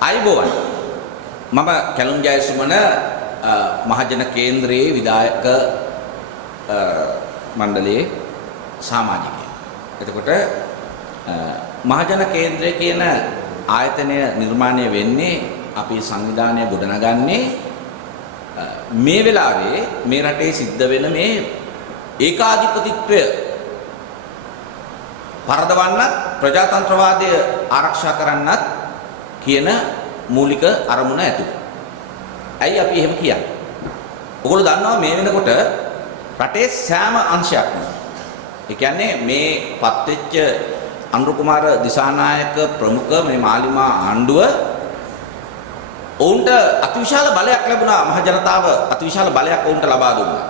අයිබෝවන් මම කැලුම් ජයසුමන මහජන කේන්ද්‍රයේ විධායක මණ්ඩලයේ සමාජිකයෙක්. එතකොට මහජන කේන්ද්‍රය කියන ආයතනය නිර්මාණය වෙන්නේ අපි සංවිධානය ගොඩනගන්නේ මේ වෙලාවේ මේ රටේ සිද්ධ වෙන මේ ඒකාධිපතිත්වය පරදවන්නත් ප්‍රජාතන්ත්‍රවාදය ආරක්ෂා කරන්නත් කියන මූලික අරමුණ ඇතුව. ඇයි අපි එහෙම කියන්නේ? ඔයගොල්ලෝ දන්නවා මේ වෙනකොට රටේ සෑම අංශයක්ම ඒ කියන්නේ මේ පත්වෙච්ච අනුර කුමාර දිසානායක ප්‍රමුඛ මේ මාලිමා ආණ්ඩුව ඔවුන්ට අතිවිශාල බලයක් ලැබුණා. මහ ජනතාව අතිවිශාල බලයක් ඔවුන්ට ලබා දුන්නා.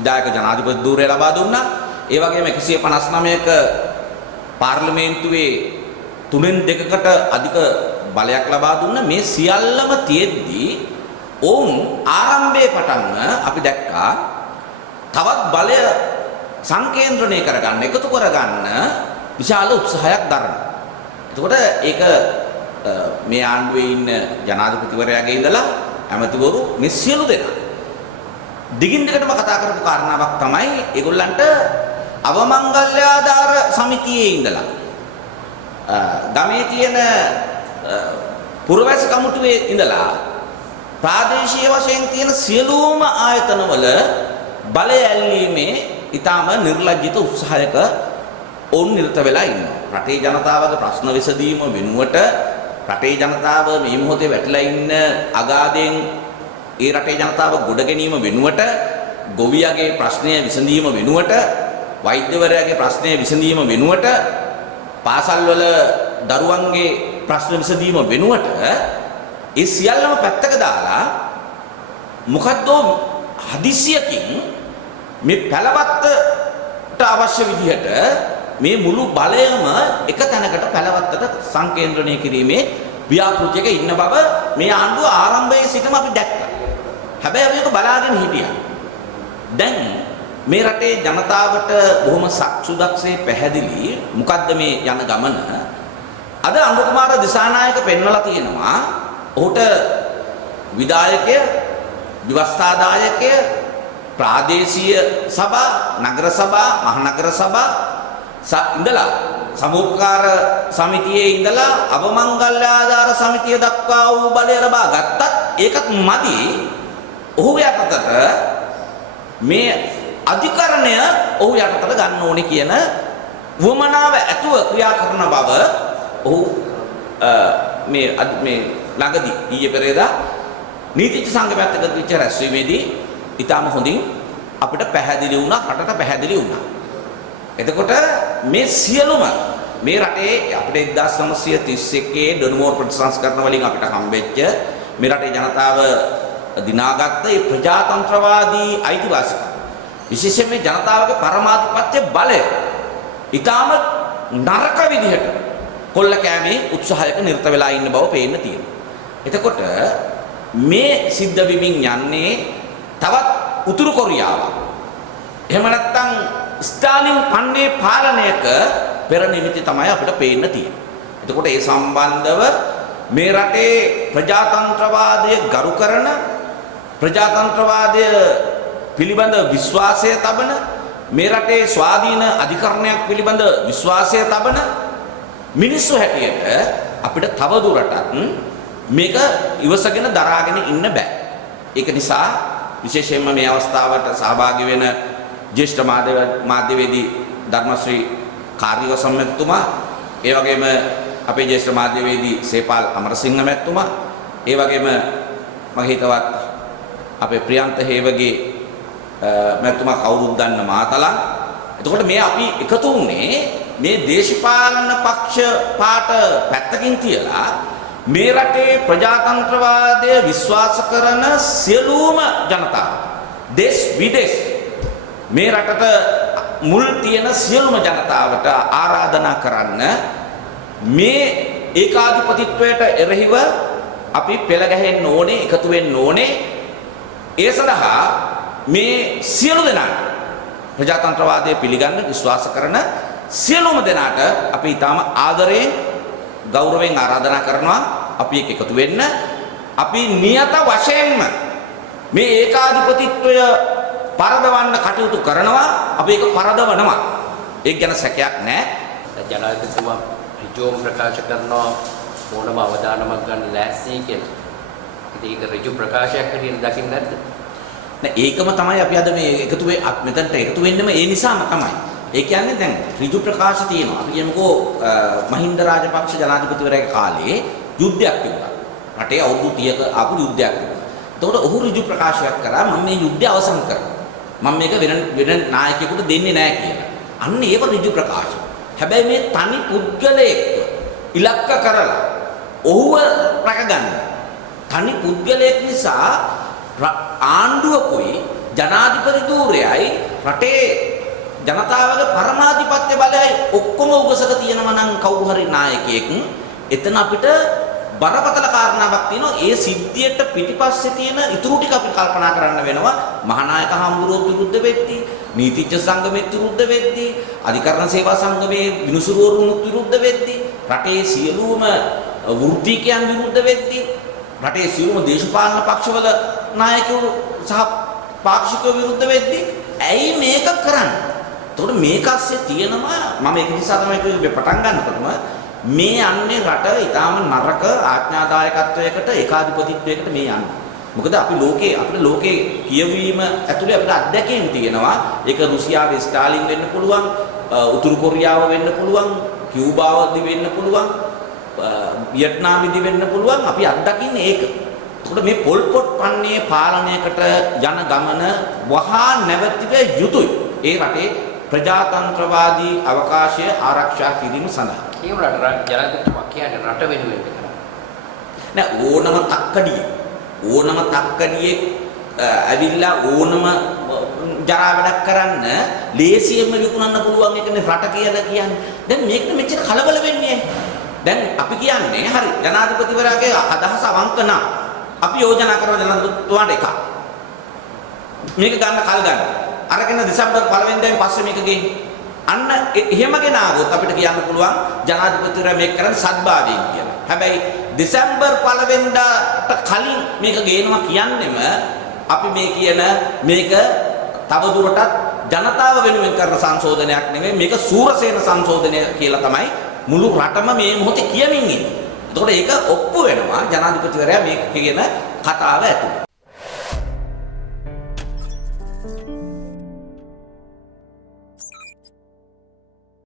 විධායක ජනාධිපති ධූරය ලබා දුන්නා. ඒ වගේම 159ක පාර්ලිමේන්තුවේ 3/2කට අධික බලයක් ලබා දුන්න. මේ සියල්ලම තියෙද්දී ඔවුන් ආරම්භයේ පටන්ම අපි දැක්කා තවත් බලය සංකේන්ද්‍රණය කරගන්න, එකතු කරගන්න විශාල උත්සාහයක් දරනවා. එතකොට ඒක මේ ආණ්ඩුවේ ඉන්න ජනාධිපතිවරයාගේ ඉඳලා ඇමතිවරු මේ සියලු දෙනා දිගින් දිගටම කතා කරපු කාරණාවක් තමයි ඒගොල්ලන්ට අවමංගල්‍යාධාර සමිතියේ ඉඳලා ගමේ තියෙන පුරවැසි කමිටුවේ ඉඳලා ප්‍රාදේශීය වශයෙන් තියෙන සියලුම ආයතනවල බලය ඇල්ලීමේ ඊටාම නිර්ලජ්ජිත උත්සාහයක ඔවුන් නිරත වෙලා ඉන්නවා. රටේ ජනතාවගේ ප්‍රශ්න විසඳීම වෙනුවට රටේ ජනතාව මේ මොහොතේ වැටලා ඉන්න අගාධයෙන් ඒ රටේ ජනතාව ගොඩ ගැනීම වෙනුවට ගොවියගේ ප්‍රශ්නය විසඳීම වෙනුවට වෛද්‍යවරයාගේ ප්‍රශ්නය විසඳීම වෙනුවට පාසල්වල දරුවන්ගේ ප්‍රශ්න විසඳීම වෙනුවට ඒ සියල්ලම පැත්තක දාලා මොකද්ද හදිසියකින් මේ පැලවත්තට අවශ්‍ය විදිහට මේ මුළු බලයම එක තැනකට පැලවත්තට සංකේන්ද්‍රණය කිරීමේ ව්‍යාපෘතියක ඉන්න බව මේ ආණ්ඩුව ආරම්භයේ සිටම අපි දැක්කා. හැබැයි අපි ඒක බලාගෙන හිටියා. දැන් මේ රටේ ජනතාවට බොහොම සක්සුදක්සේ පැහැදිලි මොකද්ද මේ යන ගමන. අද අනුර කුමාර දිසානායක පෙන්වලා තියෙනවා ඔහුට විධායකය, ව්‍යවස්ථාදායකය, ප්‍රාදේශීය සභා, නගර සභා, මහනගර සභා ඉඳලා සමූපකාර සමිතියේ ඉඳලා අවමංගල්‍යාධාර සමිතිය දක්වා වූ බලය ලබා ගත්තත් ඒකත් මදි. ඔහු යටතට මේ අධිකරණය ඔහු යටතට ගන්න ඕනේ කියන වමනාව ඇතුව ක්‍රියා කරන බව ඔහු මේ ළඟදී ඊයේ පෙරේදා නීතිඥ සංගමයත් එක්ක විචාර රැස්වීමේදී ඊටම හොඳින් අපිට පැහැදිලි වුණා, රටට පැහැදිලි වුණා. එතකොට මේ සියලුම මේ රටේ අපිට 1931 ඩොනමෝර් ප්‍රතිසංස්කරණ වලින් අපිට හම්බෙච්ච මේ රටේ ජනතාව දිනාගත්ත මේ ප්‍රජාතන්ත්‍රවාදී අයිතිවාසිකම්, විශේෂයෙන් මේ ජනතාවගේ පරමාධිපත්‍ය බලය ඊටම නරක විදිහට කොල්ල කෑමේ උත්සාහයක නිරත වෙලා ඉන්න බව පේන්න තියෙනවා. එතකොට මේ සිද්ධ වෙමින් යන්නේ තවත් උතුරු කොරියාවක්. එහෙම නැත්නම් ස්ටාලින් පන්නේ පාලනයක පෙර නිමිති තමයි අපිට පේන්න තියෙන්නේ. එතකොට ඒ සම්බන්ධව මේ රටේ ප්‍රජාතන්ත්‍රවාදය ගරු කරන, ප්‍රජාතන්ත්‍රවාදය පිළිබඳ විශ්වාසය තබන, මේ රටේ ස්වාධීන අධිකරණයක් පිළිබඳ විශ්වාසය තබන මිනිස්සු හැටියට අපිට තව දුරටත් මේක ඉවසගෙන දරාගෙන ඉන්න බෑ. ඒක නිසා විශේෂයෙන්ම මේ අවස්ථාවට සහභාගී වෙන ජ්‍යෙෂ්ඨ මාධ්‍යවේදී ධර්මශ්‍රී කාර්යවසම් මැතිතුමා, ඒ වගේම අපේ ජ්‍යෙෂ්ඨ මාධ්‍යවේදී සේපාල් අමරසිංහ මැතිතුමා, ඒ වගේම මගේ හිතවත් අපේ ප්‍රියන්ත හේවගේ මැතිතුමා කවුරුත් දන්න මාතලන්. එතකොට මේ අපි එකතු වුණේ මේ දේශපාලන පක්ෂ පාට පැත්තකින් තියලා මේ රටේ ප්‍රජාතන්ත්‍රවාදය විශ්වාස කරන සියලුම ජනතාව, දේශ විදේශ මේ රටට මුල් තියෙන සියලුම ජනතාවට ආරාධනා කරන්න මේ ඒකාධිපතිත්වයට එරෙහිව අපි පෙළ ගැහෙන්න ඕනේ, එකතු වෙන්න ඕනේ. ඒ සඳහා මේ සියලු දෙනාට ප්‍රජාතන්ත්‍රවාදය පිළිගන්න විශ්වාස කරන සියලුම දෙනාට අපි ඊටම ආදරයෙන් ගෞරවයෙන් ආරාධනා කරනවා අපි එක්ක එකතු වෙන්න. අපි නියත වශයෙන්ම මේ ඒකාධිපතිත්වය පරදවන්න කටයුතු කරනවා. අපි ඒක පරදවනවා. ඒක ගැන සැකයක් නැහැ. ජනාධිපතිතුමා ඍජුවම ප්‍රකාශ කරනවා ඕනම අවදානමක් ගන්න ලෑස්ති කියලා. ඉතින් ඒක ඍජු ප්‍රකාශයක් හැටියට දකින්න නැද්ද? නෑ ඒකම තමයි අපි අද මේ එකතු මෙතනට එකතු වෙන්නම ඒ නිසාම තමයි. ඒ කියන්නේ දැන් ඍජු ප්‍රකාශ තියෙනවා. අපි කියමුකෝ මහින්ද රාජපක්ෂ ජනාධිපතිවරයාගේ කාලේ යුද්ධයක් තිබුණා. රටේ අවුරුදු 30ක ආපු යුද්ධයක් තිබුණා. එතකොට ඔහු ඍජු ප්‍රකාශයක් කරා මම මේ යුද්ධය අවසන් කරනවා. මම මේක වෙන නායකයෙකුට දෙන්නේ නැහැ කියලා. අන්න ඒක ඍජු ප්‍රකාශ. හැබැයි මේ තනි පුද්ගලයෙක් ඉලක්ක කරලා ඔහුව රැකගන්න. තනි පුද්ගලයෙක් නිසා ආණ්ඩුවකුයි ජනාධිපති ධූරයයි රටේ ජනතාවගේ පරමාධිපත්‍ය බලයයි ඔක්කොම උගසක තියෙනවා නම් කවුරු හරි නායකයෙක් එතන අපිට බරපතල කාරණාවක් තියෙනවා. ඒ සිද්ධියට පිටිපස්සේ තියෙන ඉතුරු ටික අපි කල්පනා කරන්න වෙනවා. මහානායක හම්බුරුවෝ විරුද්ධ වෙද්දී, නීතිඥ සංගමෙත් විරුද්ධ වෙද්දී, අධිකරණ සේවා සංගමේ විනිසුරුවරුන් විරුද්ධ වෙද්දී, රටේ සියලුම වෘත්තීකයන් විරුද්ධ වෙද්දී, රටේ සියලුම දේශපාලන පක්ෂවල නායකයෝ සහ පාක්ෂිකයෝ විරුද්ධ වෙද්දී ඇයි මේක කරන්නේ? එතකොට මේක ASCII තියෙනවා. මම ඒක නිසා තමයි කිව්වේ පටන් ගන්නකොටම මේ යන්නේ රට ඊටාම නරක ආඥාදායකත්වයකට ඒකාධිපතිත්වයකට මේ යන්නේ. මොකද අපි අපිට ලෝකේ කියවීම ඇතුලේ අපිට අත්දැකීම් තියෙනවා. ඒක රුසියාවේ ස්ටාලින් වෙන්න පුළුවන්, උතුරු කොරියාව වෙන්න පුළුවන්, කියුබාවදී වෙන්න පුළුවන්, වියට්නාමෙදී වෙන්න පුළුවන්. අපි අත්දකින්නේ ඒක. එතකොට මේ පොල් පොට් පන්නේ පාලනයකට යන ගමන වහා නැවතිව යුතුයි. ඒ රටේ ප්‍රජාතන්ත්‍රවාදී අවකාශය ආරක්ෂා කිරීම සඳහා. ඒ වුණාට ජනාධිපතිතුමා කියන්නේ රට වෙනුවෙන් කරනවා. නෑ ඕනම තක්කඩියෙක් ඇවිල්ලා ඕනම ජරා වැඩක් කරන්න ලේසියෙන්ම විකුණන්න පුළුවන් එකනේ රට කියලා කියන්නේ. දැන් මේකට මෙච්චර කලබල වෙන්නේ. දැන් අපි කියන්නේ හරි ජනාධිපතිවරයාගේ අදහස අවංක නම් අපි යෝජනා කරන ජනාධිපතිතුමාට එකක්. මේක ගන්න කල් ගන්න. අරගෙන දෙසැම්බර් 1 වෙනිදාන් පස්සේ මේක ගෙන්න. අන්න එහෙම ගෙන ආවොත් අපිට කියන්න පුළුවන් ජනාධිපතිවරයා මේක කරන්නේ සද්භාවයෙන් කියලා. හැබැයි දෙසැම්බර් 1 වෙනිදාට කලින් මේක ගේනවා කියන්නේම අපි මේ කියන මේක තවදුරටත් ජනතාව වෙනුවෙන් කරන සංශෝධනයක් නෙමෙයි, මේක සූරසේන සංශෝධනය කියලා තමයි මුළු රටම මේ මොහොතේ කියමින් ඉන්නේ. එතකොට ඒක ඔප්පු වෙනවා ජනාධිපතිවරයා මේක කියන කතාව ඇතුළේ.